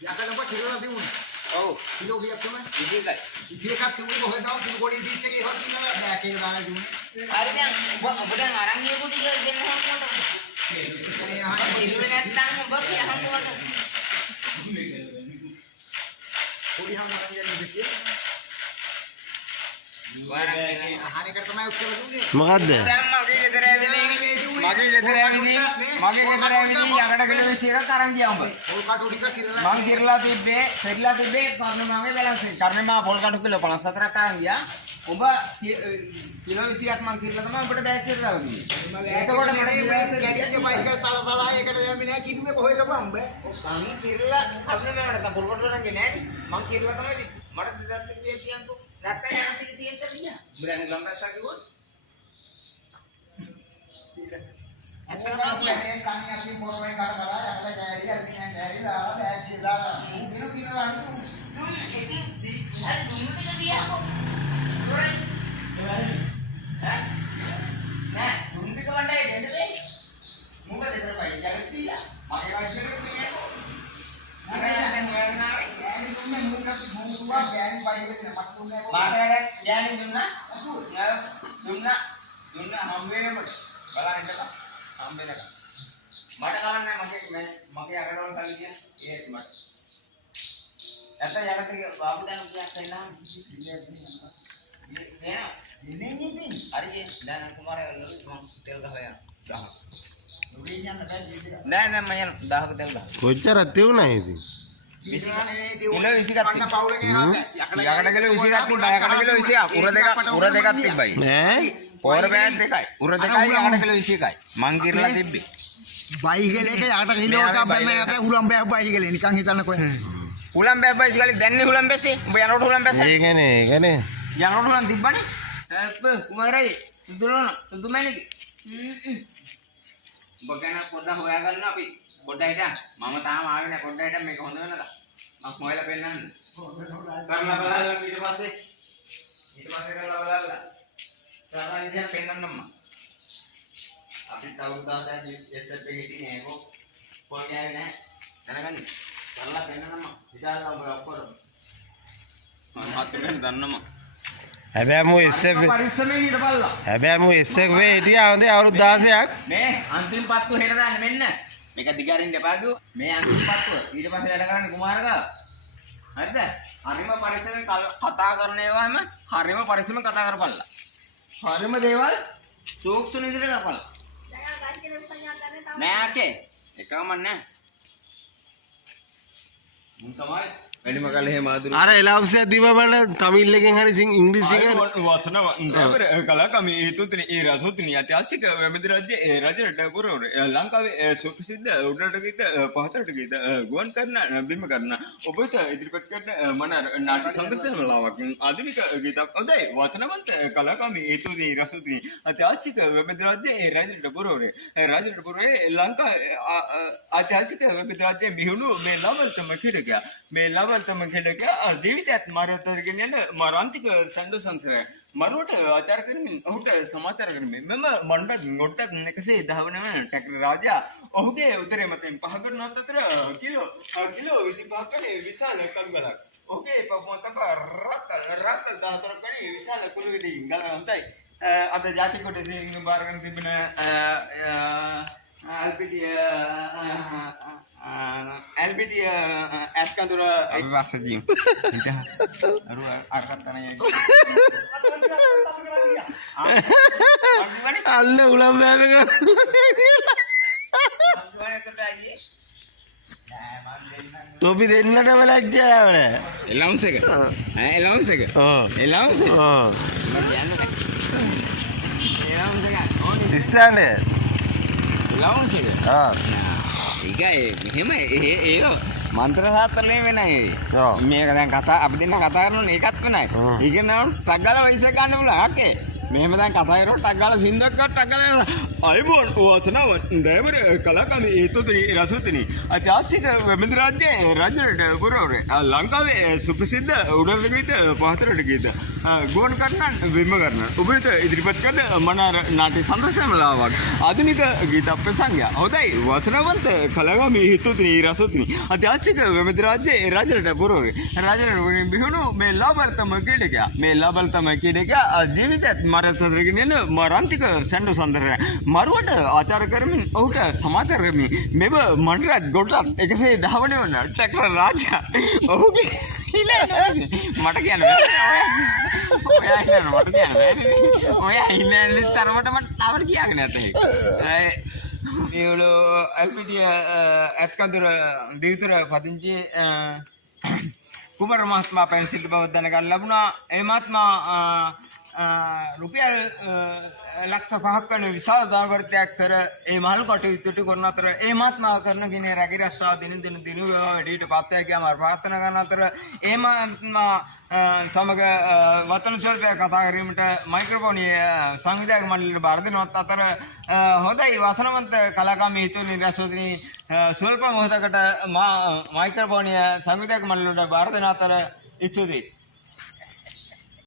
යකඩ ඔබ කිරලා තිබුණා. ඔව්. කිලෝ කීයක් තමයි? 21යි. 21ක් තිබුණේ කොහෙද ආව කිලෝ කොටි 21 එකක් තියෙනවා බෑග් එක දාලා තිබුණේ. හරි දැන් ඔබ දැන් අරන් ගියපු ටික දෙන්න හැමෝටම. ඒ අහන්නේ ඉල්ලුවේ නැත්නම් ඔබ කියහම කොට. පොඩි හාමුදුරුවෝ කියන්නේ දෙකේ. වරන් අහන එකට තමයි උත්තර දුන්නේ. මොකද්ද? දැන් මගේ ගෙදර ඇවිල්ලා මගේ ගෙදර ඇවිල්ලා යකඩ කිලෝ 21ක් අරන් ගියා උඹ. පොල් කටු ටික කිරලා මං කිරලා තිබ්බේ කර්ණමාගේ බැලන්ස් එක. කර්ණමා පොල් කටු කිලෝ 54ක් අරන් ගියා. ඔබ කිලෝ 20ක් මං කිරලා තමයි ඔබට බෑග් එකට දාලා දුන්නේ. එතකොට මට කැඩිච්ච බයිසිකල් තලතලා ඒකට දැම්මේ නෑ කිව්වේ කොහෙද බම්බ? මං කිරලා කර්ණමාට තමයි පොල් කටු අරන් ගියේ නෑනේ. මං කිරලා තමයි මට 2000 රුපියල් තියන්කෝ. නැත්නම් යම් ටික තියෙන්න තියා. උඹ දැන් ලම්බස්සා කිව්වොත් ඇත්තටම අපේ කණි අපි මොරවයි කඩ කඩ යකඩ ගෑරි අපි ගෑරිලා බෑග් දාලා දිනු කිනවා ඉතින් හරි දුන්නු ටික තියාකෝ. නෑ දුන්නු ටික වණ්ඩයි දෙන්න වෙයි. මොකද එතන පයි ජලක් තියලා. මගේ වයිෆ් එකට තියන්නකෝ. අර දැන් වරනාවේ ගෑරි දුන්නේ මුලට මුලුවා ගෑරි බයිසිකල් දෙන මට දුන්නේ මාට වැඩක් යන්නේ දුන්නා. දුන්නා හම්බෙන්නට. බලන්න ඉඳලා හම්බෙන්නට. මට කවන්නේ මගේ අකඩවල කලිය කියන්නේ ඒත් මට. නැත්නම් යකට බාබු දැන් උපයක් දෙන්නා. ඉන්නේ ඉතින් හරි දැන් කුමාරයා මම තෙල් ගහලා යනවා. 10. උඩින් යන්න බෑ ජීවිතේ. නෑ දැන් මම යන 10ක තෙල් ගහලා. කොච්චරක් තියුණා ඉතින්? කිලෝ 20ක් පන්න පවුලේ හාත යකඩ කිලෝ 20ක් තිබ්බා. යකඩ කිලෝ 20ක් උර දෙකක් තිබ්බයි. නෑ. පොර බෑග් දෙකයි. උර දෙකයි යකඩ කිලෝ 21යි. මං කිරලා තිබ්බේ. බයිසිකල් එක යට කිලෝ එකක් බැන්න අපේ උලම් බෑ බයිසිකල් නිකන් හිතන්න කොහෙ. හුලම් බෑ බයිසිකල් දැන්නේ හුලම් බැස්සේ. උඹ යනකොට හුලම් බැස්සා. ඒකනේ යනකොට හුලම් තිබ්බනේ. කුමාරයි දුමැණික. උඹ ගැන පොඩ්ඩක් හොයාගන්න අපි. පොඩ්ඩක් හිටන්. මම තාම ආවේ නැහැ. පොඩ්ඩක් හිටන් මේක හොඳ වෙනකම්. මම හොයලා පෙන්නන්න. කරලා බලලා ඊට පස්සේ කරලා බලලා. සාරා ඉතින් පෙන්නන්නම්ම. අපි තවුරුදාට එසෙට් එකේ ඉතින් ඒකෝ පොල් ගෑවේ නැහැ. දැනගන්න. කරලා පෙන්නන්නම්ම. ඉතාලම ඔබ ඔක්කොම. මම හතරෙන් දන්නම. හැබැයි මු SF පරිස්සමෙන් ඊට බලලා. හැබැයි මු SF වේ හිටියා හොඳේ අවුරුදු 16ක්. මේ අන්තිම පත්තු හෙට දාන්න මෙන්න. මේක දිගාරින්න එපා කිව්ව. මේ අන්තිම පත්තුව. ඊට පස්සේ වැඩ කරන්නේ කුමාරකා. හරිද? හරිම පරිස්සමෙන් කතා කරන ඒවාම හරිම පරිස්සමෙන් කතා කරපළා. හරිම දේවල් සූක්ෂම විදිහට කරපළා. නෑ අකේ. එකම නෑ. මුන් තමයි වැඩිම කල එහෙම ආදුරු අර එලවුසිය දීප බලන්න තමිල් එකෙන් හරි ඉංග්‍රීසි එකෙන් වසන ඉන්දවර කලාකම ඒතුතින ඒ රසෝතින ඓතිහාසික වැමැදි රජ්‍ය ඒ රජරට පුරවර ලංකාවේ සුප්‍රසිද්ධ උඩරට ගීත පහතරට ගීත ගුවන් කරන බිම කරන ඔබට ඉදිරිපත් කරන මන නාට්‍ය සංදර්ශන වලාවකින් ආධුනික ගීතක් උදේ වසනවන්ත කලාකම ඒතුතින රසෝතින ඓතිහාසික වැමැදි රජ්‍ය ඒ රජරට පුරවර ලංකාවේ ඓතිහාසික වැමැදි රජ්‍ය මිහුණු මේ ලවල්තම කිඩක මේ ලවල්තම කිඩක ජීවිතයත් මාරතරගෙන යන මාරාන්තික සැඬු සංසරය මරුවට ආචාර කරමින් ඔහුට සමාචාර කරමින් මෙම මණ්ඩත් ගොට්ටත් එකසේ ධාවන වන ටැක්ටර් රාජා ඔහුගේ උදරේ මතින් පහ කරන අතර කිලෝ 25ක විශාල කංගලක් ඔහුගේ පපුවතක රත්තල් 14ක විශාල කුළුවිදී ගලන්තයි අද ජාතික කොටසින් බාරගෙන තිබෙන LBT ඇස්කඳුර අවිවාසජීන් අර අරකටනයි අල්ල උලම් බෑබක තොපි දෙන්නට බලච්චාවන එලවුන්ස් එක එලවුන්ස් එක එලවුන්ස් එක ස්ටෑන්ඩ් එලවුන්ස් එක ඒකයි මෙහෙම ඒ මන්ත්‍ර සාත්‍රලේ වෙනයි මේක දැන් කතා අපි දෙන්න කතා කරනවා ඒකත් වෙනයි ඒක නම් ටක් ගාලා වයිස ගන්න පුළුවන් අකේ මෙහෙම දැන් කතා කරලා ටක් ගාලා සින්දුවක් ටක් ගාලා අයිබෝන් වසනව ඩ්‍රයිවර් කලාකම ඒතුතිනි රසුතිනි ඓතිහාසික වැමැදි රාජ්‍යයේ රජරට පුරවර ලංකාවේ සුප්‍රසිද්ධ උඩරට ගීත පහතරට ගීත ගුවන් කරන්න විම කරන්න ඔබට ඉදිරිපත් කරන මනාර නාට්‍ය සඳසමලාවක් ආධුනික ගීත ප්‍රසංගය හොඳයි වසනවන්ත කලාගාමී හිතුතුනි රසතුනි අධ්‍යාත්මික වෙමෙද රාජ්‍යයේ රාජරට පුරවරේ රාජරට බිහුණු මේ ලාබල්තම ක්‍රීඩකයා මේ ලාබල්තම ක්‍රීඩකයා ජීවිතයත් මරතදරගෙන යන මරන්තික සැඬු සඳරය මරුවට ආචාර කරමින් ඔහුට සමාචාර කරමින් මෙව මණ්ඩලත් ගොඩට එකසේ දහවන වන ටැක්ටර් රාජා ඔහුගේ මට කියන්න ඔයා ඉන්න මට කියන්න ඔයා ඉන්න තරමට මට තවට කියාගෙන ඇත ඒවලු ඇල්පිටිය ඇත්කඳුර දිවිතුර පදිංචි කුමර මහත්මයා පැන්සිල්ට බව දැනගන්න ලැබුණා ඒ මහත්මයා රුපියල් ලක්ෂ 5ක් වන විශාල දානකර්තයක් කර ඒ මහලු කටයුතු කරන අතර ඒ මහත්මයා කරන ගිනේ රැකිරස්සා දින වැඩිට පත් වේ කියලා ප්‍රාර්ථනා කරන අතර ඒ මහත්මයා සමග වතන ස්වල්පය කතා කිරීමට මයික්‍රොෆෝනිය සංවිධායක මණ්ඩලයට බාර දෙනවත් අතර හොඳයි වසනවන්ත කලාකාමී හිතුනි රසෝදිනි ස්වල්ප මොහොතකට මයික්‍රොෆෝනිය සංවිධායක මණ්ඩලයට බාර දෙන අතර ඉතුරුයි